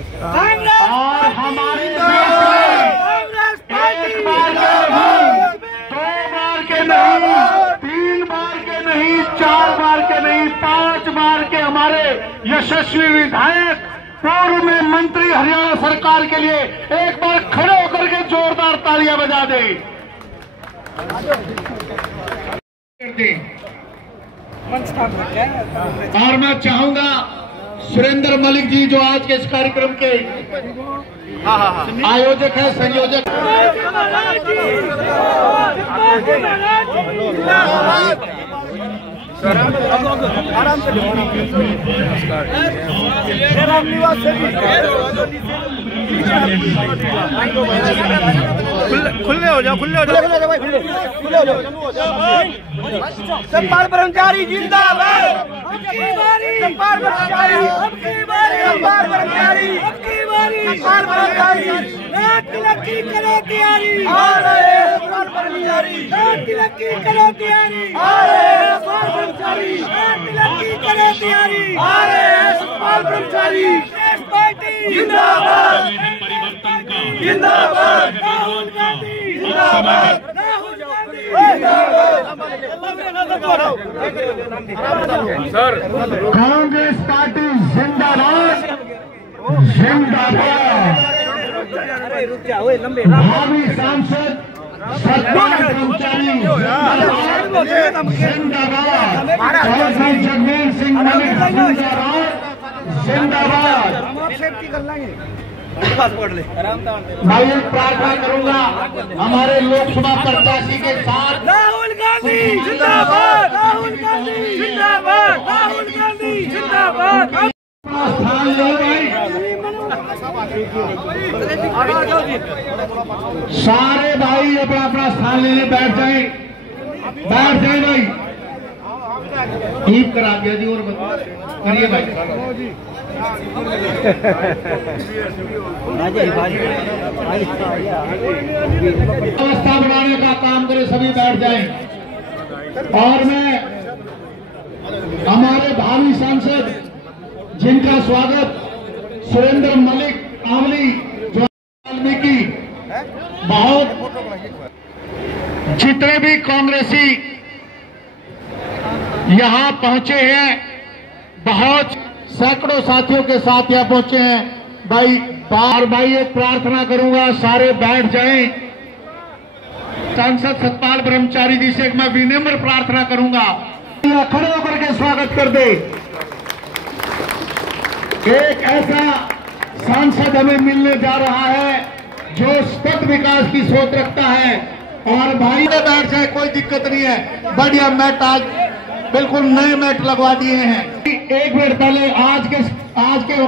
और हमारे देश में एक बार के नहीं, 2 बार के नहीं, 3 बार के नहीं, 4 बार के नहीं, 5 बार के हमारे यशस्वी विधायक, पूर्व में मंत्री हरियाणा सरकार के लिए एक बार खड़े होकर के जोरदार तालियां बजा दें। और मैं चाहूंगा सुरेंद्र मलिक जी जो आज के इस कार्यक्रम के आयोजक है, संयोजक, आराम से खुले हो जाओ, खुले हो जाओ भाई, खुले हो जाओ। सतपाल ब्रह्मचारी जिंदाबाद, सतपाल ब्रह्मचारी, सतपाल ब्रह्मचारी, सतपाल ब्रह्मचारी, तिलक की करो तैयारी, सतपाल ब्रह्मचारी, तिलक की करो तैयारी, सतपाल ब्रह्मचारी, तिलक की करो तैयारी, सतपाल ब्रह्मचारी, पार्टी जिंदाबाद, जिंदाबाद, राहुल गांधी जिंदाबाद, राहुल गांधी सर, कांग्रेस पार्टी जिंदाबाद, जिंदाबाद। भावी सांसद सतपाल ब्रह्मचारी जिंदाबाद, चौधरी जगमीत सिंह मलिक जिंदाबाद, जिंदाबाद। मैं एक प्रार्थना करूंगा हमारे लोकसभा प्रत्याशी के साथ, राहुल गांधी जिंदाबाद, राहुल गांधी जिंदाबाद, राहुल गांधी जिंदाबाद। स्थान लो भाई, सारे भाई अपना अपना स्थान लेने बैठ जाए, बैठ जाए भाई। ठीक करा दिया जी, और करिए भाई। व्यवस्था बनाने का काम करे, सभी बैठ जाएं। और मैं हमारे भावी सांसद जिनका स्वागत सुरेंद्र मलिक आंवली जो वाल्मीकि, बहुत जितने भी कांग्रेसी यहां पहुंचे हैं, बहुत सैकड़ों साथियों के साथ यहां पहुंचे हैं भाई। बार भाई एक प्रार्थना करूंगा, सारे बैठ जाएं। सांसद सतपाल ब्रह्मचारी जी से मैं विनम्र प्रार्थना करूंगा, खड़े होकर के स्वागत कर दे। एक ऐसा सांसद हमें मिलने जा रहा है जो सतत विकास की सोच रखता है। और भाई में बैठ जाए, कोई दिक्कत नहीं है। बढ़िया मैट, आज बिल्कुल नए मैट लगवा दिए हैं। एक मिनट पहले आज के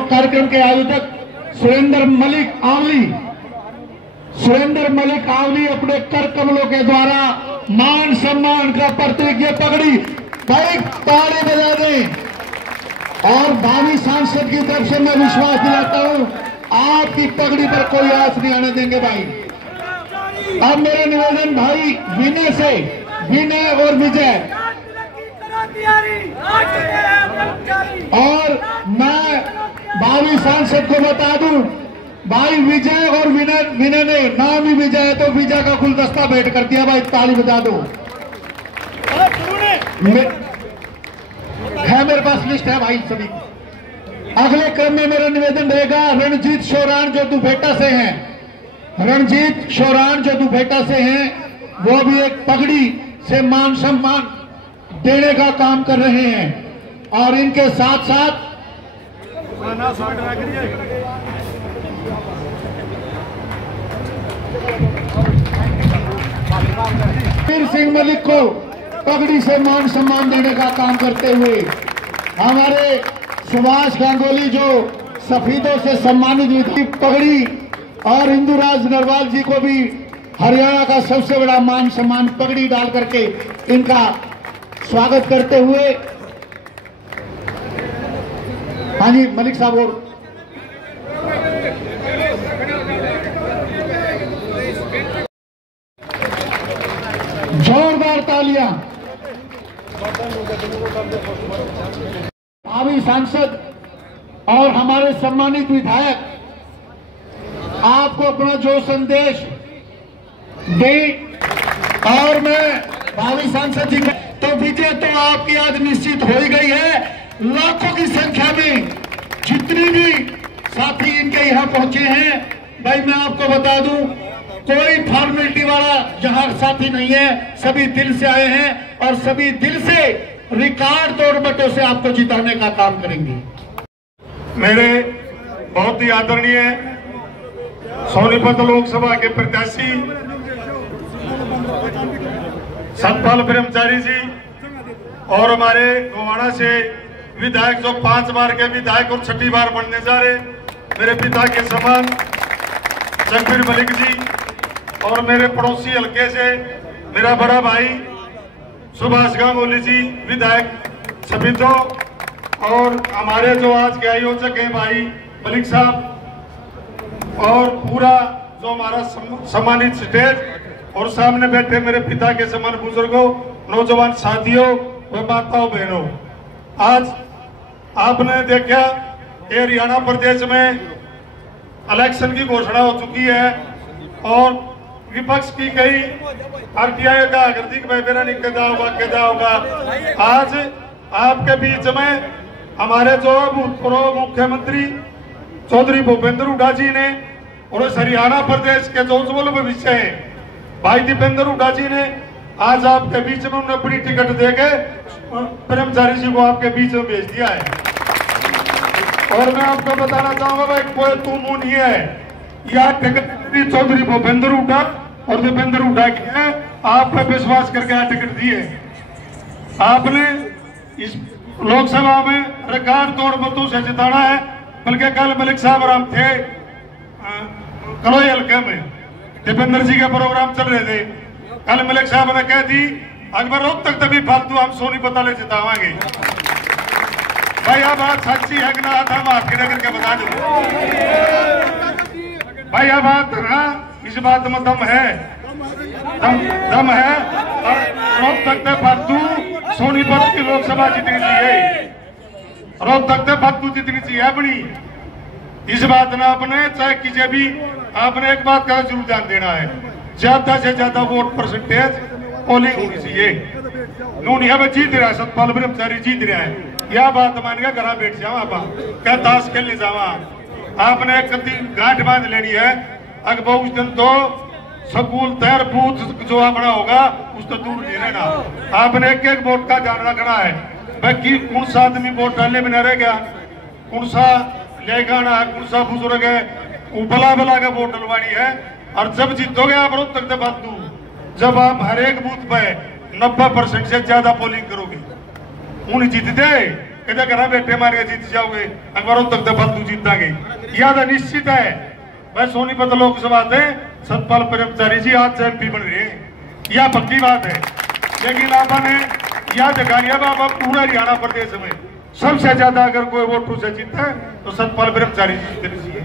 कार्यक्रम के आयोजक सुरेंद्र मलिक आंवली अपने कर कमलों के द्वारा मान सम्मान का प्रतीक ये पगड़ी, भाई ताली बजा दें। और भावी सांसद की तरफ से मैं विश्वास दिलाता हूं, आपकी पगड़ी पर कोई आस नहीं आने देंगे भाई। अब मेरा निवेदन भाई, विनय से, विनय और विजय, और मैं भावी सांसद को बता दूं भाई, विजय और विनय ने नाम ही विजय है, तो विजय का गुलदस्ता भेंट कर दिया भाई, ताली बजा दो। है मेरे पास लिस्ट है भाई सभी। अगले क्रम में मेरा निवेदन रहेगा, रणजीत शोरान जो दुभेटा से हैं, रणजीत शोरान जो दुभेटा से हैं, वो भी एक पगड़ी से मान सम्मान देने का काम कर रहे हैं। और इनके साथ साथ वीर सिंह मलिक को पगड़ी से मान सम्मान देने का काम करते हुए हमारे सुभाष गांगुली जो सफीदों से सम्मानित हुई पगड़ी, और इंदुराज नरवाल जी को भी हरियाणा का सबसे बड़ा मान सम्मान पगड़ी डाल करके इनका स्वागत करते हुए, हाँ जी मलिक साहब, और जोरदार तालियां। भावी सांसद और हमारे सम्मानित विधायक आपको अपना जो संदेश दे। और मैं भावी सांसद जी तो विजय तो आपकी आज निश्चित हो ही गई है। लाखों की संख्या में जितनी भी साथी इनके यहाँ पहुंचे हैं, भाई मैं आपको बता दूं, कोई फॉर्मेलिटी वाला यहाँ साथी नहीं है, सभी दिल से आए हैं और सभी दिल से रिकॉर्ड तोड़ वोटों से आपको जिताने का काम करेंगे। मेरे बहुत ही आदरणीय सोनीपत लोकसभा के प्रत्याशी सतपाल ब्रह्मचारी जी और हमारे गोवाड़ा से विधायक जो 5 बार के विधायक और 6ठी बार बनने जा रहे मेरे पिता के समान जगबीर मलिक जी, और मेरे पड़ोसी हल्के से मेरा बड़ा भाई सुभाष गांगुली जी विधायक सभी तो, और हमारे जो आज के आयोजक हैं भाई मलिक साहब, और पूरा जो हमारा सम्मानित स्टेज और सामने बैठे मेरे पिता के समान बुजुर्गों, नौजवान साथियों व माताओं बहनों, आज आपने देखा कि हरियाणा प्रदेश में इलेक्शन की घोषणा हो चुकी है और विपक्ष की कई आरटीआई का आकृति मेरा निकदा होगा। आज आपके बीच में हमारे जो भूतपूर्व मुख्यमंत्री चौधरी भूपेंद्र हुड्डा जी ने और इस हरियाणा प्रदेश के जो उज्जवल भविष्य है भाई दीपेंद्र हुड्डा जी ने आज आपके बीच में उन्हें बड़ी टिकट देके ब्रह्मचारी जी को आपके बीच में भेज दिया है। और मैं आपको बताना चाहूंगा भाई, कोई तुम नहीं है, यह टिकट चौधरी भूपेंद्र हुड्डा और दीपेंद्र हुड्डा की है। आप पे विश्वास करके यहाँ टिकट दिए, आपने इस लोकसभा में रिकॉर्ड तोड़ मतों से जिताना है। बल्कि कल मलिक साहब और हम थे कलोई हल्के में, दीपेंद्र जी के प्रोग्राम चल रहे थे, कल मलिक साहब ने कह दी अकबर रोक तक तभी फालतू हम सोनीपत वाले जितावांगे। भाई अब बात सच्ची है कि ना, हम आपके करके बता दो भाई, अब बात ना इस बात में दम है, दम है। रोक तक फालतू सोनीपत की लोकसभा जितनी चाहिए, रोक तक फालतू जितनी चाहिए अपनी, इस बात ना अपने चाहे किसी भी आपने एक बात का जरूर ध्यान देना है, ज्यादा से ज्यादा वोट परसेंटेज पोलिंग होनी चाहिए। नूनिया में जीत रहा है, सतपाल ब्रह्मचारी जीत रहा है, यह बात मान के घर बैठ जाओ आप क्या ताश खेलने जावा। आपने एक गांठ बांध लेनी है, अगर उस दिन तो स्कूल तैयार बूथ जो अपना होगा उस तो दूर नहीं रहना। आपने एक एक वोट का ध्यान रखना है, बाकी कौन सा आदमी वोट डालने में न रह गया, कौन सा लेगा ना, कौन सा बुजुर्ग है, बला बला का वोट डलवानी है। और जब जीतोगे आप रोक तक बात दू, जब आप हर एक बूथ पे 90% से ज्यादा पोलिंग करोगे, उन जीतते कहते घर बैठे मारे जीत जाओगे, अखबारों तक फालतू जीतागे, याद निश्चित है। मैं सोनीपत लोकसभा से सतपाल ब्रह्मचारी जी आज से MP बन रहे हैं, यह पक्की बात है। लेकिन आपने यह दिखा दिया बाबा पूरा हरियाणा प्रदेश में सबसे ज्यादा अगर कोई वोटों से जीता है तो सतपाल ब्रह्मचारी जी जीतनी चाहिए।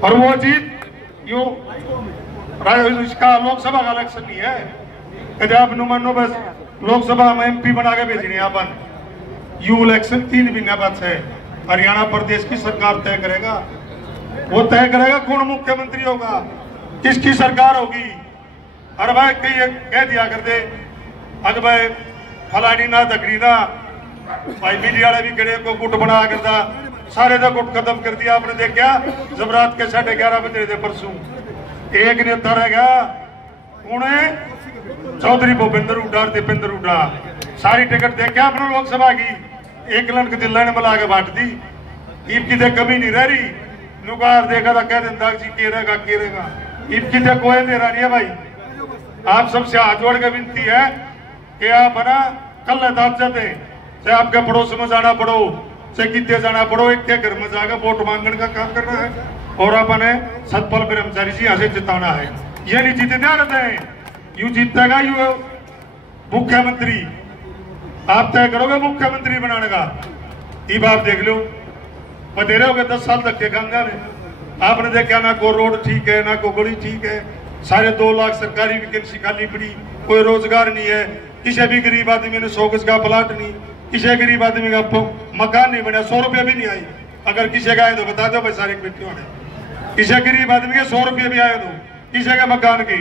और वो जीत यो इसका लोकसभा का इलेक्शन नहीं है, यदि आप मानो बस लोकसभा में MP बना के भेजनी अपन, यू इलेक्शन 3 महीने बाद है, हरियाणा प्रदेश की सरकार तय करेगा, वो तय करेगा कौन मुख्यमंत्री होगा, किसकी सरकार होगी। अरे भाई कह दिया कर दे अगर भाई फलानी ना दकड़ी ना भाई मीडिया वाले भी कड़े को गुट बना करता, सारे का गुट खत्म कर दिया। आपने देखा जब रात के 11:30 बजे थे परसों एक नेता रह गया, उन्हें चौधरी भूपेंद्र हुड्डा और दीपेंद्र हुड्डा सारी टिकट देखा अपने लोकसभा की, एक लंक दिल्ला ने मिला के बांट दी। ईब की तो कमी नहीं रह रही, नुकार देखा था कह दिंदा जी केरेगा, ईब की तो कोई दे रहा नहीं है। भाई आप सबसे हाथ जोड़ के विनती है कि आप ना कल दादा दे, चाहे आपके पड़ोस में जाना पड़ो, चाहे कितने जाना पड़ो, एक के घर में जाकर वोट मांगने का काम करना है और अपने सतपाल ब्रह्मचारी जी यहाँ से जिताना है। ये नहीं जीते ना रहते हैं, यू जीतेगा यू मुख्यमंत्री, आप तय करोगे मुख्यमंत्री बनाने का। ये बात देख लो, बतेरे हो गए 10 साल तक के गंगा ने, आपने देखा ना को रोड ठीक है ना को गली ठीक है, साढ़े 2 लाख सरकारी वैकेंसी खाली पड़ी, कोई रोजगार नहीं है, किसी भी गरीब आदमी ने 100 गज का प्लाट नहीं, किसी गरीब आदमी का मकान नहीं बना, 100 रुपया भी नहीं आई। अगर किसी का है तो बता दो भाई सारे बेटियों ने, किसी गरीब आदमी के 100 रुपये भी आए तो किसी के मकान की।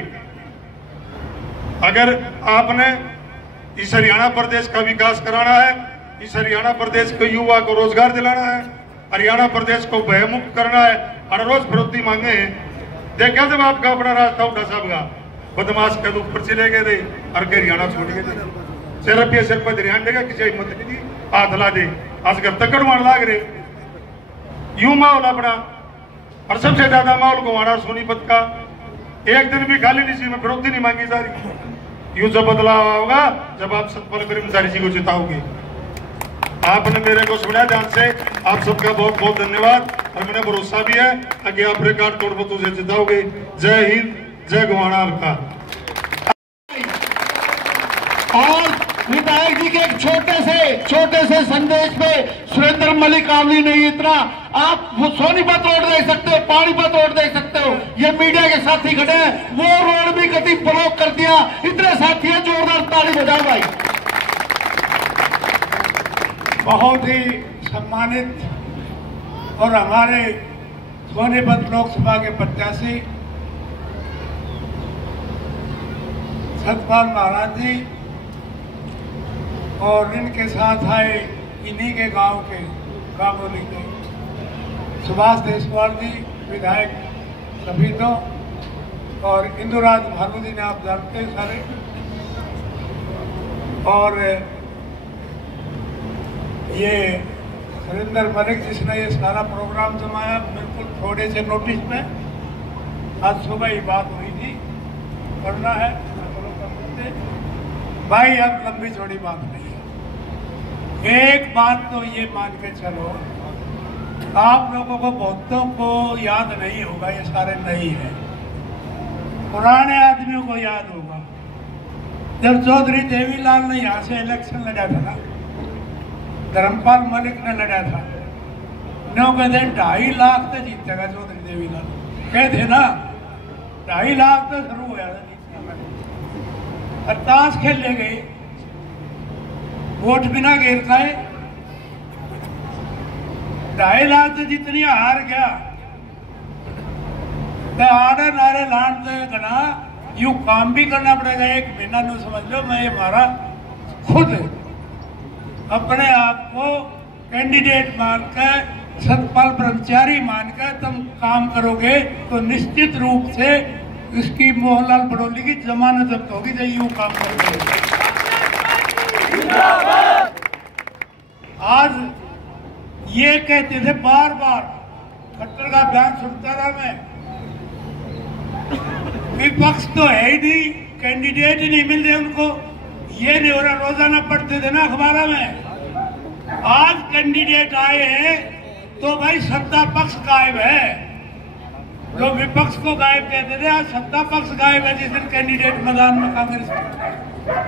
अगर आपने इस हरियाणा प्रदेश का विकास कराना है, इस हरियाणा प्रदेश के युवा को रोजगार दिलाना है, हरियाणा प्रदेश को भयमुक्त करना है, हर रोज फिरौती मांगे हैं। देखा जब आपका अपना रास्ता उठा साहब का बदमाश के ऊपर चले गए थे और के हरियाणा छोड़ गए थे। सिर पर ध्यान देगा किसी हिम्मत नहीं दी हाथ ला दे आज घर तक कड़वाण लाग रहे यूं माहौल अपना। और सबसे ज्यादा माहौल गुवाना सोनीपत का। एक दिन भी खाली नहीं में फिरौती नहीं मांगी जा रही। यूं जब बदलाव होगा जब आप सतपाल कर्मचारी जी को जिताओगे। आपने मेरे को सुना ध्यान से, आप सबका बहुत बहुत धन्यवाद। और मैंने भरोसा भी है कि आप रिकॉर्ड तोड़ मतों से जिताओगे। जय हिंद, जय गुवाना का। और विधायक जी के एक छोटे से संदेश पे सुरेंद्र मलिक आमली नहीं इतना। आप सोनीपत रोड देख सकते हो, पानीपत रोड देख सकते हो, ये मीडिया के साथी खड़े हैं, वो रोड भी कभी ब्लॉक कर दिया। इतने साथी है, जोरदार ताली बजाओ भाई। बहुत ही सम्मानित और हमारे सोनीपत लोकसभा के प्रत्याशी सतपाल महाराज जी और इनके साथ आए इन्हीं के गांव के काबोली के सुभाष देशवाल जी विधायक सभी तो, और इंदुराज भानु जी ने आप जानते हैं सारे। और ये सुरेंद्र मलिक जिसने ये सारा प्रोग्राम जमाया बिल्कुल थोड़े से नोटिस में। आज सुबह ही बात हुई थी, करना है भाई, अब लंबी चौड़ी बात नहीं है। एक बात तो ये मान के चलो, आप लोगों को बहुतों को याद नहीं होगा, ये सारे नहीं है, पुराने आदमियों को याद होगा। जब चौधरी देवीलाल ने यहाँ से इलेक्शन लड़ा था ना, धर्मपाल मलिक ने लड़ा था, नो कहते 2.5 लाख तो जीतेगा चौधरी देवीलाल, कहते ना 2.5 लाख तो शुरू हो जाता। ताश खेलने गए, वोट बिना घेर खाए, 2.5 लाख तो जितनी हार गया। तो आड़े नारे लाने गना यू काम भी करना पड़ेगा। 1 महीना नो समझ लो, मैं हमारा खुद अपने आप को कैंडिडेट मानकर, सतपाल ब्रह्मचारी मानकर तुम काम करोगे तो निश्चित रूप से इसकी मोहनलाल बड़ौली की जमानत जब्त होगी। जो यूं काम करोगे। आज ये कहते थे बार बार, खट्टर का बयान सुनता था मैं, विपक्ष तो है ही नहीं, कैंडिडेट ही नहीं मिल रहे उनको। ये नहीं हो रहा, रोजाना पढ़ते थे ना अखबार में। आज कैंडिडेट आए हैं तो भाई सत्ता पक्ष गायब है। लोग विपक्ष को गायब कहते थे, आज सत्ता पक्ष गायब है। जिस दिन कैंडिडेट मैदान में कांग्रेस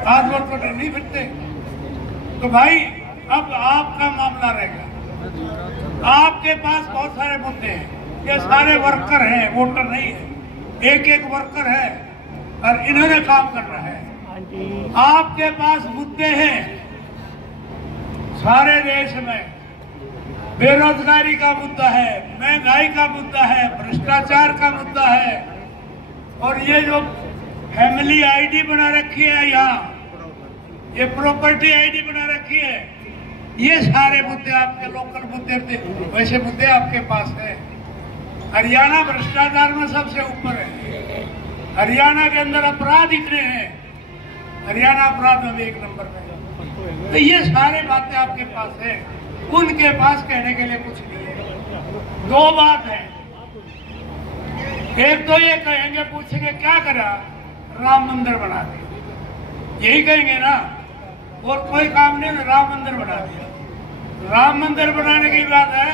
आज वोट पर नहीं फिरते। तो भाई अब आपका मामला रहेगा। आपके पास बहुत सारे मुद्दे हैं, ये सारे वर्कर हैं, वोटर नहीं है। एक वर्कर है और इन्होंने काम करना है। आपके पास मुद्दे हैं सारे देश में, बेरोजगारी का मुद्दा है, महंगाई का मुद्दा है, भ्रष्टाचार का मुद्दा है, और ये जो फैमिली आईडी बना रखी है यहाँ, ये प्रॉपर्टी आईडी बना रखी है, ये सारे मुद्दे आपके लोकल मुद्दे थे। वैसे मुद्दे आपके पास है। हरियाणा भ्रष्टाचार में सबसे ऊपर है। हरियाणा के अंदर अपराध इतने हैं, हरियाणा अपराध में 1 नंबर पे। तो ये सारे बातें आपके पास है, उनके पास कहने के लिए कुछ नहीं है। 2 बात है, एक तो ये कहेंगे, पूछेंगे क्या करा, राम मंदिर बना दिया, यही कहेंगे ना, और कोई काम नहीं, राम मंदिर बना दिया। राम मंदिर बनाने की बात है,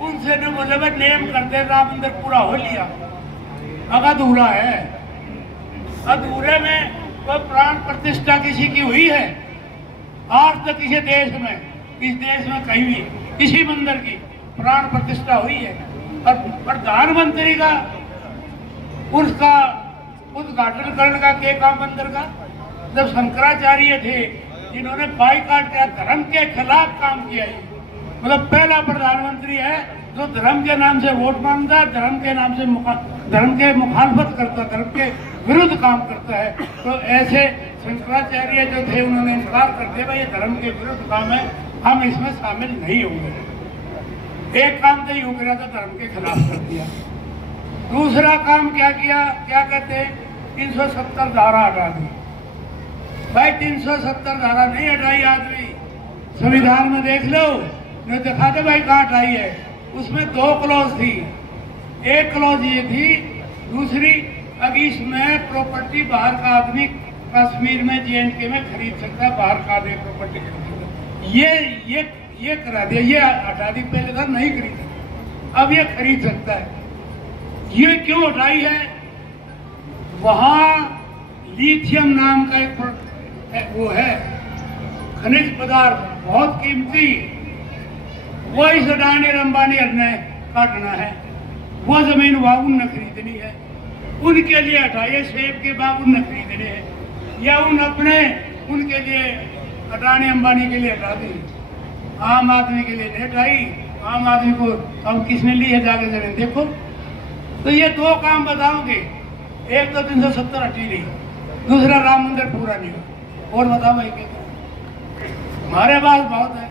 उनसे न बोले भाई नेम करते, राम मंदिर पूरा हो लिया, अगर अधूरा है। अधूरे में कोई प्राण प्रतिष्ठा किसी की हुई है आज तक किसी देश में, इस देश में कहीं भी किसी मंदिर की प्राण प्रतिष्ठा हुई है? और प्रधानमंत्री का उसका उद्घाटन करने का क्या काम मंदिर का? जब शंकराचार्य थे जिन्होंने बाईकाट किया, धर्म के खिलाफ काम किया, मतलब पहला प्रधानमंत्री है जो धर्म के नाम से वोट मांगता है, धर्म के नाम से धर्म के मुखालफत करता है, धर्म के विरुद्ध काम करता है, तो ऐसे शंकराचार्य जो थे उन्होंने इनकार कर दिया भाई ये धर्म के विरुद्ध काम है, हम इसमें शामिल नहीं होंगे। एक काम तो यूं करा था, धर्म के खिलाफ कर दिया। दूसरा काम क्या किया, क्या कहते हैं 370 धारा हटा दी। भाई 370 धारा नहीं हटाई आदमी, संविधान में देख लो, नहीं दिखा दे भाई कहाँ हटाई है। उसमें 2 क्लॉज थी, एक क्लॉज ये थी, दूसरी अभी इसमें प्रॉपर्टी बाहर का आदमी कश्मीर में JNK में खरीद सकता है, बाहर का आदमी प्रॉपर्टी खरीद सकता। ये करा दिया, ये हटा दी। पहले था नहीं खरीद सकता, अब ये खरीद सकता है। ये क्यों हटाई है? वहां लिथियम नाम का एक वो है खनिज पदार्थ, बहुत कीमती, वो इस अडानी अंबानी ने काटना है, वो जमीन वहां उनने खरीदनी है, उनके लिए हटाइए। सेब के बाग उनने खरीदने हैं, या उनके लिए अडानी अंबानी के लिए हटा दी, आम आदमी के लिए नहीं हटाई। आम आदमी को अब किसने ली है जाके जमीन देखो। तो ये 2 काम बताओगे, एक तो 370 हटी नहीं, दूसरा राम मंदिर पूरा नहीं हुआ। और बताओ भाई क्या हमारे पास बहुत है,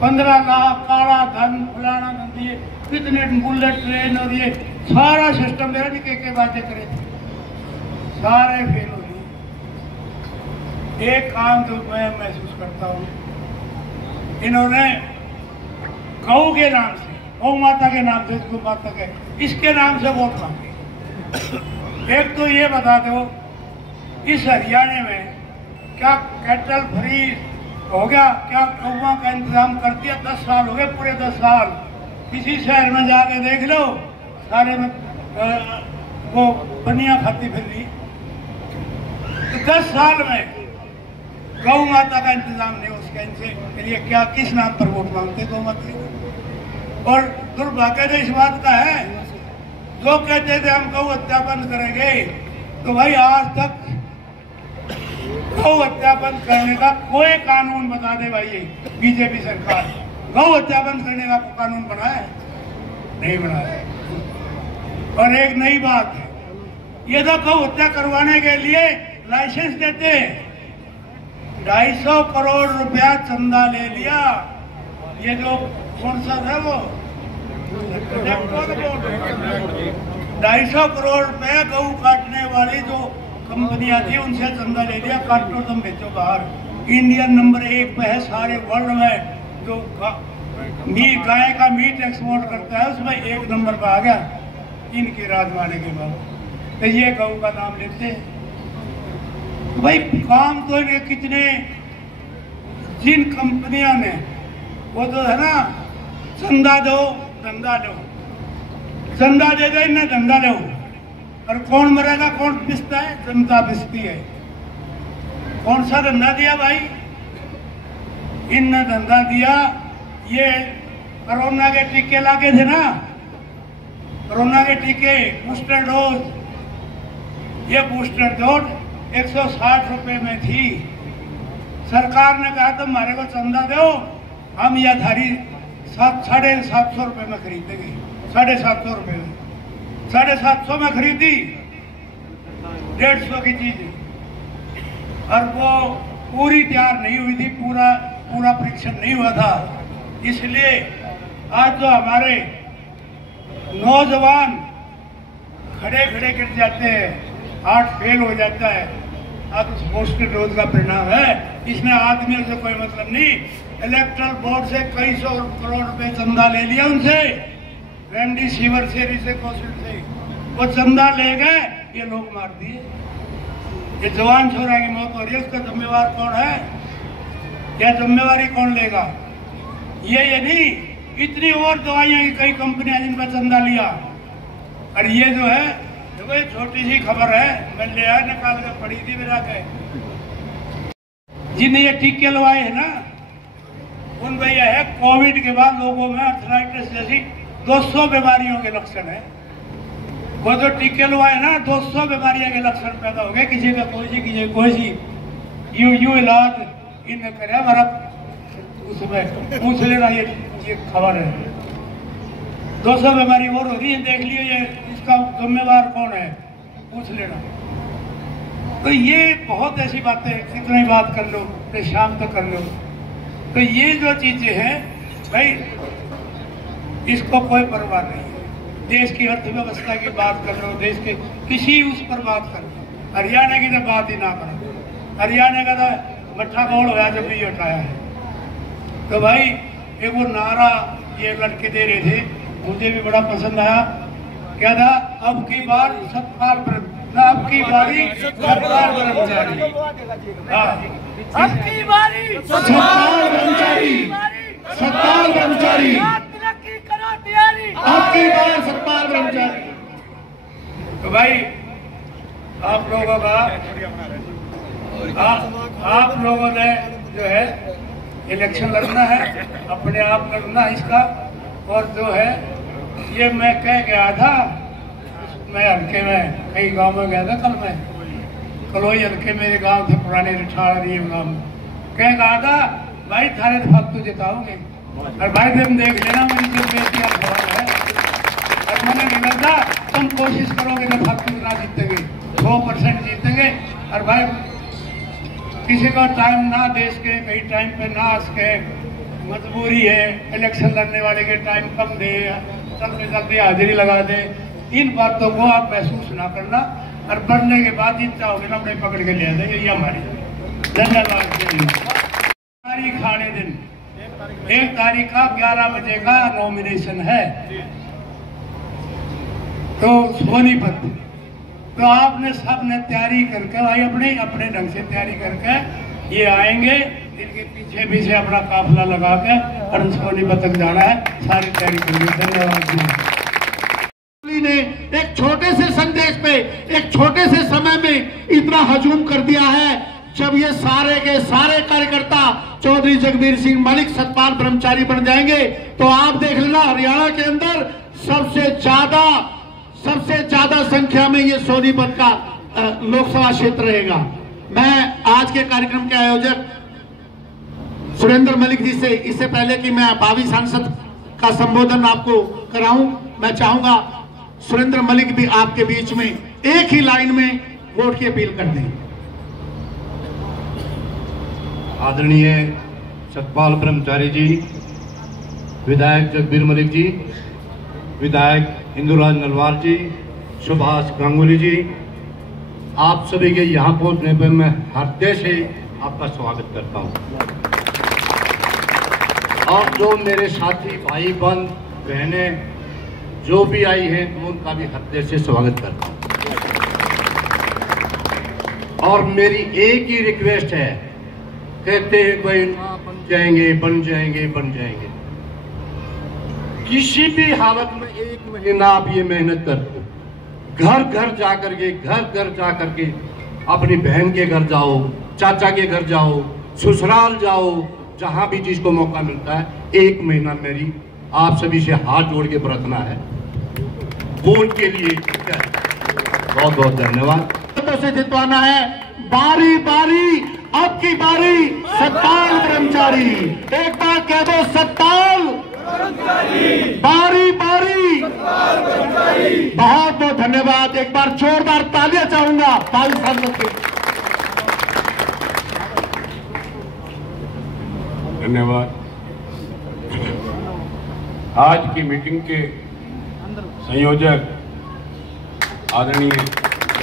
15 लाख काला धन फलाना धन दिए, कितने बुलेट ट्रेन और ये सारा सिस्टम मेरा नहीं के बातें करे थे, सारे फेल हो गए। एक काम तो मैं महसूस करता हूँ, इन्होंने गौ के नाम से, गौ माता के नाम से, गौ माता के इसके नाम से वोट मांगे। एक तो ये बता दो, इस हरियाणा में क्या कैटल फ्री हो गया? क्या गौवा का इंतजाम कर दिया? 10 साल हो गए, पूरे 10 साल। किसी शहर में जाके देख लो, सारे में वो बनिया खाती फिर रही। तो 10 साल में गौ माता का इंतजाम नहीं, उसके इनसे लिए क्या किस नाम पर वोट मांगते गौ माता? और दुर्भाग्य तो इस बात का है, जो कहते थे हम गौ हत्या बंद करेंगे, तो भाई आज तक गौ हत्या बंद करने का कोई कानून बता दे भाई, बीजेपी सरकार गौ हत्या बंद करने का कानून बनाया? नहीं बनाया। और एक नई बात है, ये तो गौ हत्या करवाने के लिए लाइसेंस देते हैं, 250 करोड़ रुपया चंदा ले लिया। ये जो कौन सा था वो 250 करोड़ रुपया गौ काटने वाली जो कंपनियां थी उनसे चंदा ले लिया, काटो तुम बेचो बाहर। इंडिया नंबर 1 पे है सारे वर्ल्ड में, जो गाय का मीट एक्सपोर्ट करता है उसमें 1 नंबर पर आ गया इनके राज आने के बाद। तो ये गौ का नाम लेते हैं भाई। काम तो ये कितने, जिन कंपनियां ने वो तो है ना, चंदा दो धंधा लो, चंदा दे दो इन्हें धंधा लो, और कौन मरेगा कौन पिसता है? जनता पिसती है। कौन सा धंधा दिया भाई? इनने धंधा दिया, ये कोरोना के टीके लागे थे ना, कोरोना के टीके बूस्टर डोज, ये बूस्टर डोज 160 रुपए में थी। सरकार ने कहा तुम हमारे को चंदा दो, हम यह धारी 750 रुपए में खरीदेंगे। 750 रुपए में, 750 में खरीदी 150 की चीज, और वो पूरी तैयार नहीं हुई थी, पूरा परीक्षण नहीं हुआ था। इसलिए आज जो हमारे नौजवान खड़े खड़े गिर जाते हैं, हार्ट फेल हो जाता है, आज पोस्टर डोज का परिणाम है। इसमें आदमियों से कोई मतलब नहीं। इलेक्ट्रल बोर्ड से कई 100 करोड़ रुपए चंदा ले लिया उनसे, रेमडेसिविर से, रिसेकोसिल से, वो चंदा ले गए, ये लोग मार दिए। ये जवान छोरा की मौत हो रही है, इसका जिम्मेवार कौन है? क्या जिम्मेवारी कौन लेगा? ये नहीं, इतनी और दवाइयां की कई कंपनियां जिनका चंदा लिया। और ये जो है देखो, ये छोटी सी खबर है, मैं ले आया निकाल कर पड़ी थी मेरा के, जिन्हें ये टीके लगवाए है ना, उन भैया है कोविड के बाद लोगों में अर्थराइटिस जैसी 200 बीमारियों के लक्षण है। वो जो टीके लगवाए ना, 200 बीमारियों के लक्षण पैदा हो गए, किसी का कोई सी, किसी कोई सी। यू इलाज इन्हें करे, हमारा उसमें पूछ लेना, ये खबर है। 200 बीमारी और हो रही है, देख लियो ये इसका जिम्मेवार कौन है, पूछ लेना। तो ये बहुत ऐसी बातें, कितना ही बात कर लो तो शाम तक कर लो। तो ये जो चीजें हैं भाई, इसको कोई परवाह नहीं है। देश की अर्थव्यवस्था की बात कर लो, देश के किसी उस पर बात कर लो, हरियाणा की तो बात ही ना करो। हरियाणा का तो मट्ठा कौड़ होया जब भी उठाया है। तो भाई एक वो नारा ये लड़के दे रहे थे, मुझे भी बड़ा पसंद आया। क्या था? अब की बार सतपाल अब की बारी सतपाल ब्रह्मचारी, अब की बारी सतपाल ब्रह्मचारी, सतपाल ब्रह्मचारी, तरक्की करो तैयारी, अब की बार सतपाल ब्रह्मचारी। तो भाई आप लोगों का आप लोगों ने जो है इलेक्शन लड़ना है, अपने आप लड़ना है इसका। और जो है ये मैं कह गया था, मैं हल्के में कई गांव में गया था कल, मैं कलोई हल्के मेरे गांव थे पुराने रिठाड़ी गांव में, कह कहा था भाई थारे तो फालतू जिताओगे और भाई तुम देख लेना मेरी जो बेटी आप सवाल है। और मैंने नहीं लगता तुम कोशिश करोगे तो फालतू ना जीतेंगे, 100% जीतेंगे। और भाई किसी को टाइम ना देश के कहीं टाइम पे ना सके, मजबूरी है, इलेक्शन लड़ने वाले के टाइम कम दे, चलते चलते हाजिरी लगा दे, इन बातों को आप महसूस ना करना। और बढ़ने के बाद ही चाहोगे ना अपने पकड़ के ले आते, यही हमारी धन्यवाद। तारीख आने दिन 1 तारीख का 11 बजे का नॉमिनेशन है, तो सोनीपत। तो आपने सबने तैयारी करके भाई अपने अपने ढंग से तैयारी करके ये आएंगे, इनके पीछे पीछे अपना काफिला लगा के और सोनीपत तक जाना है, सारी तैयारी करेंगे। धन्यवाद। ने एक छोटे से संदेश पे, एक छोटे से समय में इतना हजूम कर दिया है। जब ये सारे के सारे कार्यकर्ता चौधरी जगबीर सिंह मलिक सतपाल ब्रह्मचारी बन जाएंगे तो आप देख लेना, हरियाणा के अंदर सबसे ज्यादा संख्या में ये सोनीपत का लोकसभा क्षेत्र रहेगा। मैं आज के कार्यक्रम के आयोजक सुरेंद्र मलिक जी से, इससे पहले कि मैं भावी सांसद का संबोधन आपको कराऊं, मैं चाहूंगा सुरेंद्र मलिक भी आपके बीच में एक ही लाइन में वोट की अपील कर दें। आदरणीय सतपाल ब्रह्मचारी जी, विधायक जगबीर मलिक जी, विधायक इंदुराज नलवार जी, सुभाष गांगुली जी, आप सभी के यहाँ पहुंचने पर मैं हृदय से आपका स्वागत करता हूं। और जो मेरे साथी भाई बहन बहनें जो भी आई हैं, उनका भी हृदय से स्वागत करता हूं। और मेरी एक ही रिक्वेस्ट है, कहते हैं कोई ना बन जाएंगे बन जाएंगे बन जाएंगे, किसी भी हालत में 1 महीना आप ये मेहनत करते, घर घर जाकर के अपनी बहन के घर जाओ, चाचा के घर जाओ, ससुराल जाओ, जहां भी जिसको मौका मिलता है, 1 महीना मेरी आप सभी से हाथ जोड़ के प्रार्थना है वोट के लिए। बहुत बहुत धन्यवाद। तो से जितवाना है, बारी बारी, अब की बारी सतपाल ब्रह्मचारी। एक बार कह दो, सतपाल बारी बारी। बहुत बहुत धन्यवाद। एक बार जोरदार तालियां चाहूंगा भावी सांसद के। धन्यवाद। आज की मीटिंग के संयोजक आदरणीय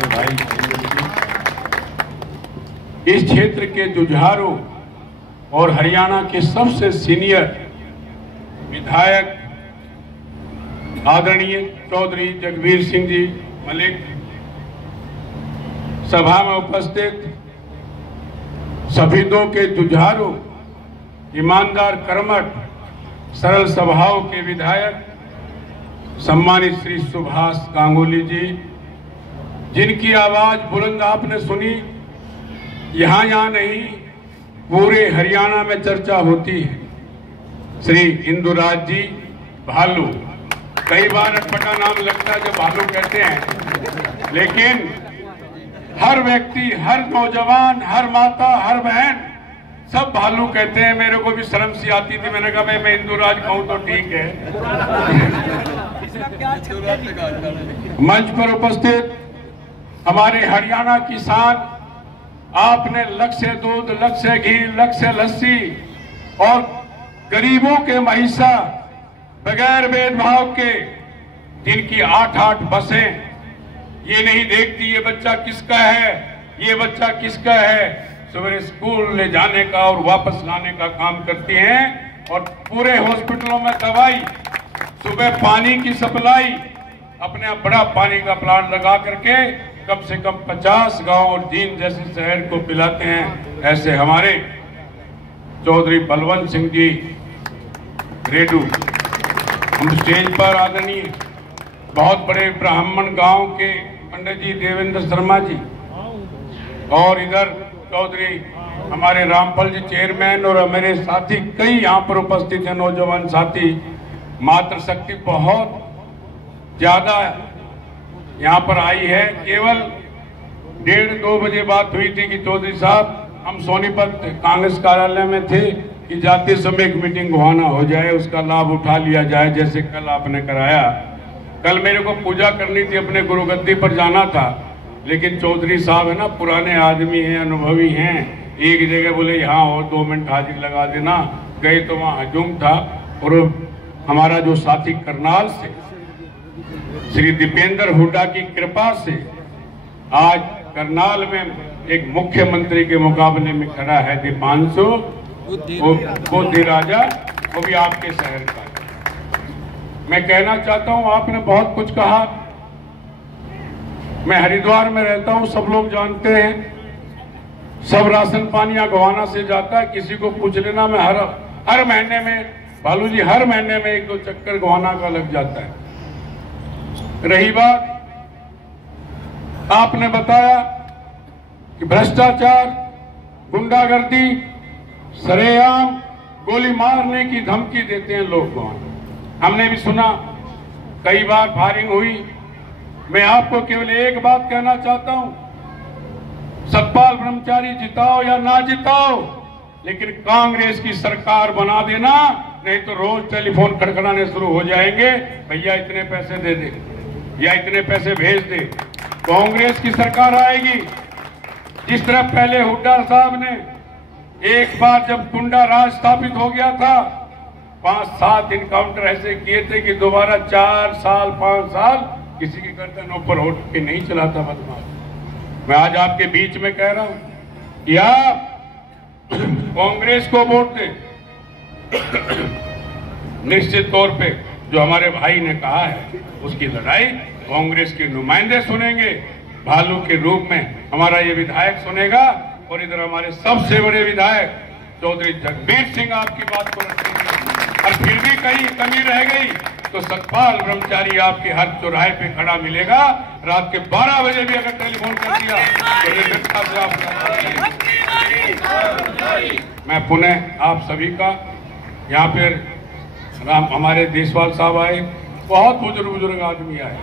भाई, इस क्षेत्र के जुझारू और हरियाणा के सबसे सीनियर विधायक आदरणीय चौधरी जगबीर सिंह जी मलिक, सभा में उपस्थित सभी दो के जुझारू, ईमानदार, कर्मठ, सरल स्वभाव के विधायक सम्मानित श्री सुभाष गांगुली जी, जिनकी आवाज बुलंद आपने सुनी, यहाँ नहीं पूरे हरियाणा में चर्चा होती है। श्री इंदुराज जी भालू, कई बार अटपटा नाम लगता है जो भालू कहते हैं, लेकिन हर व्यक्ति, हर नौजवान, हर माता, हर बहन सब भालू कहते हैं। मेरे को भी शर्म सी आती थी, मैंने कहा मैं इंदुराज कहूं तो ठीक है। मंच पर उपस्थित हमारे हरियाणा किसान, आपने लक्ष्य दूध, लक्ष्य घी, लक्ष्य लस्सी और गरीबों के महिषा बगैर भेदभाव के, जिनकी 8-8 बसें ये नहीं देखती ये बच्चा किसका है, ये बच्चा किसका है, सवेरे स्कूल ले जाने का और वापस लाने का काम करती हैं। और पूरे हॉस्पिटलों में दवाई, सुबह पानी की सप्लाई, अपने बड़ा पानी का प्लांट लगा करके कम से कम 50 गांव और जींद जैसे शहर को पिलाते हैं। ऐसे हमारे चौधरी बलवंत सिंह जी रेडू, हम स्टेज पर आदरणीय बहुत बड़े ब्राह्मण गांव के पंडित जी देवेंद्र शर्मा जी, और इधर चौधरी हमारे रामफल जी चेयरमैन, और मेरे साथी कई यहाँ पर उपस्थित हैं नौजवान साथी। मातृशक्ति बहुत ज्यादा यहाँ पर आई है। केवल 1:30-2 बजे बात हुई थी कि चौधरी साहब हम सोनीपत कांग्रेस कार्यालय में थे कि जाते समय एक मीटिंग गोहाना हो जाए, उसका लाभ उठा लिया जाए, जैसे कल आपने कराया। कल मेरे को पूजा करनी थी, अपने गुरुगद्दी पर जाना था, लेकिन चौधरी साहब है ना, पुराने आदमी हैं, अनुभवी हैं, एक जगह बोले यहाँ हो 2 मिनट हाजिर लगा देना। गए तो वहाँ हजूम था, और हमारा जो साथी करनाल से श्री दीपेंद्र हुड्डा की कृपा से आज करनाल में एक मुख्यमंत्री के मुकाबले में खड़ा है दीपांशु बुद्धि राजा, वो भी आपके शहर का। मैं कहना चाहता हूं, आपने बहुत कुछ कहा। मैं हरिद्वार में रहता हूं, सब लोग जानते हैं, सब राशन पानी यहाँ गोहाना से जाता है। किसी को पूछ लेना, मैं हर महीने में, भालू जी, हर महीने में 1-2 चक्कर गोहाना का लग जाता है। रही बात, आपने बताया कि भ्रष्टाचार, गुंडागर्दी, सरेआम गोली मारने की धमकी देते हैं लोग गोहाना। हमने भी सुना, कई बार फायरिंग हुई। मैं आपको केवल एक बात कहना चाहता हूं, सतपाल ब्रह्मचारी जिताओ या ना जिताओ, लेकिन कांग्रेस की सरकार बना देना, नहीं तो रोज टेलीफोन खड़खड़ाने शुरू हो जाएंगे, भैया इतने पैसे दे दे या इतने पैसे भेज दे। कांग्रेस की सरकार आएगी। जिस तरह पहले हुड्डा साहब ने एक बार जब गुंडा राज स्थापित हो गया था, 5-7 इनकाउंटर ऐसे किए थे कि दोबारा 4 साल 5 साल किसी की गर्दन ऊपर उठ के नहीं चलाता बदमाश। मैं आज आपके बीच में कह रहा हूं कि आप कांग्रेस को वोट दें। निश्चित तौर पे जो हमारे भाई ने कहा है, उसकी लड़ाई कांग्रेस के नुमाइंदे सुनेंगे, भालू के रूप में हमारा ये विधायक सुनेगा, और इधर हमारे सबसे बड़े विधायक चौधरी जगबीर सिंह आपकी बात को रखेंगे। और फिर भी कहीं कमी रह गई तो सतपाल ब्रह्मचारी आपके हर चौराहे पे खड़ा मिलेगा। रात के 12 बजे भी अगर टेलीफोन कर दिया तो निर्भीकता से आप। मैं पुनः आप सभी का, यहाँ पर हमारे देशवाल साहब आए, बहुत बुजुर्ग आदमी आए,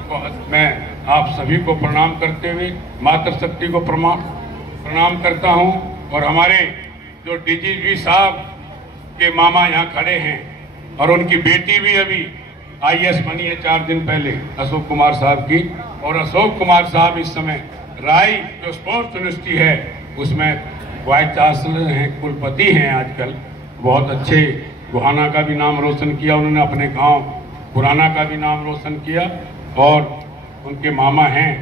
मैं आप सभी को प्रणाम करते हुए मातृशक्ति को प्रणाम करता हूं। और हमारे जो डीजीपी साहब के मामा यहाँ खड़े हैं, और उनकी बेटी भी अभी IAS बनी है 4 दिन पहले, अशोक कुमार साहब की। और अशोक कुमार साहब इस समय राय जो स्पोर्ट्स यूनिवर्सिटी है उसमें वाइस चांसलर हैं, कुलपति हैं आजकल। बहुत अच्छे, गोहाना का भी नाम रोशन किया उन्होंने, अपने गांव पुराना का भी नाम रोशन किया, और उनके मामा हैं।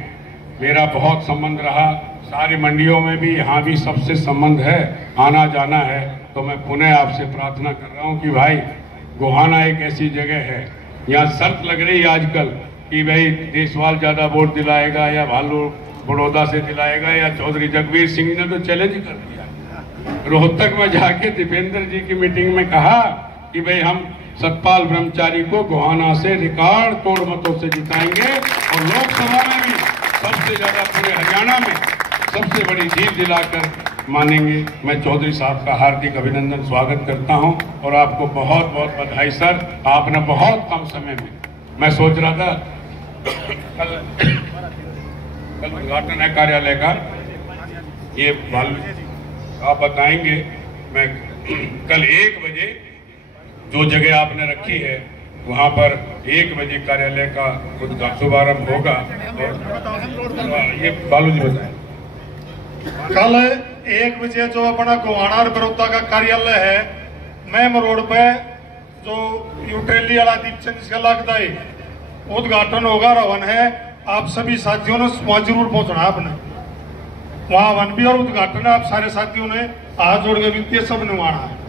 मेरा बहुत संबंध रहा, सारी मंडियों में भी, यहाँ भी सबसे संबंध है, आना जाना है। तो मैं पुनः आपसे प्रार्थना कर रहा हूँ कि भाई गोहाना एक ऐसी जगह है, यहाँ शर्त लग रही है आजकल कि भाई देशवाल ज्यादा वोट दिलाएगा या भालू बड़ौदा से दिलाएगा या चौधरी जगबीर सिंह ने तो चैलेंज कर दिया। रोहतक में जाके दीपेंद्र जी की मीटिंग में कहा कि भाई हम सतपाल ब्रह्मचारी को गोहाना से रिकॉर्ड तोड़ मतों से जिताएंगे, और लोकसभा में भी सबसे ज्यादा पूरे हरियाणा में सबसे बड़ी जीत दिलाकर मानेंगे। मैं चौधरी साहब का हार्दिक अभिनंदन स्वागत करता हूं, और आपको बहुत बहुत बधाई सर। आपने बहुत कम समय में, मैं सोच रहा था कल उद्घाटन है कार्यालय का, ये आप बताएंगे। मैं कल 1 बजे जो जगह आपने रखी है वहां पर 1 बजे कार्यालय का शुभारंभ होगा। और ये बालू जी बताएं। कल 1 बजे जो अपना गोहाना और बड़ौदा का कार्यालय है मैम रोड पे जो यूटेली वाला दीपचंद जिसका लगता है उद्घाटन होगा। रवन है, आप सभी साथियों ने वहां जरूर पहुंचना है। आपने वहां वन भी और उद्घाटन है, आप सारे साथियों ने हाथ जोड़ के विनती है, सब ने आना है।